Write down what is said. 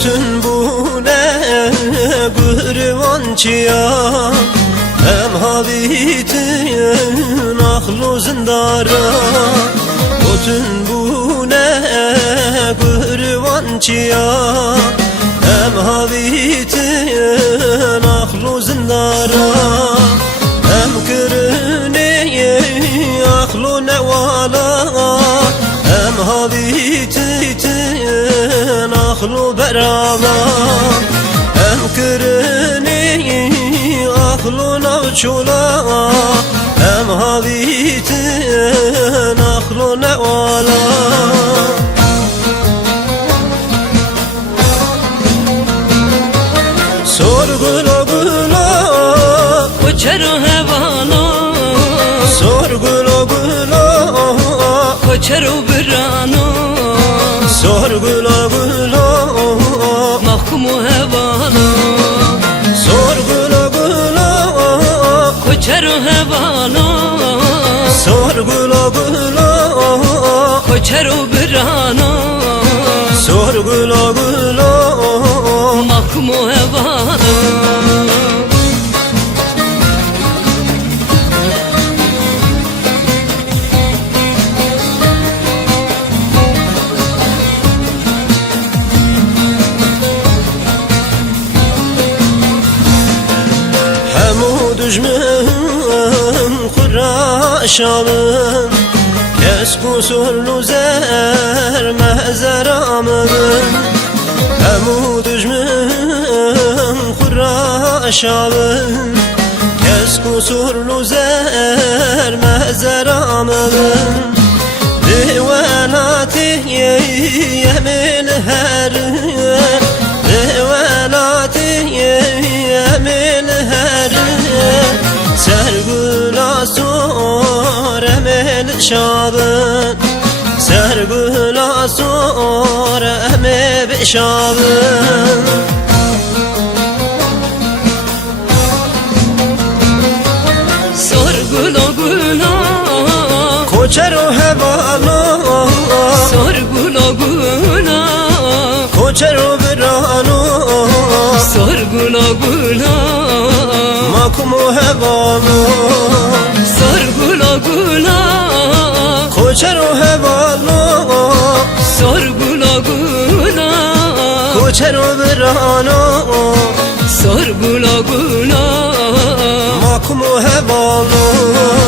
Bütün bu ne gırvançıya hem habitin ahlu zindara. Bütün bu ne gırvançıya hem habitin ahlu zindara. Hem kırını ahlu nevala hem habitin ahlu berava. Hem kırını ahlu navçula hem habitin ahlu nevala. Sorgula gula koçero hevano, sorgula gula koçero birano, sorgula gula mahkumu hevano, sorgula gula koçero hevano, sorgula gula koçero birano, sorgula gula mahkumu hevano. Düşmün kuraşamın kes kusurlu zer mehzeramın. Hemu düşmün kuraşamın kes kusurlu zer mehzeramın. Divelati yemin her divelati yemin her sergula sor emel şabın, sergula sor emel şabın. Sorgula gula Koçero hevano, sorgula gula koçero birano, sorgula gula makumu hevano, sorgula gula koçero hevano, sorgula gula koçero birano, sorgula gula makumu hevano.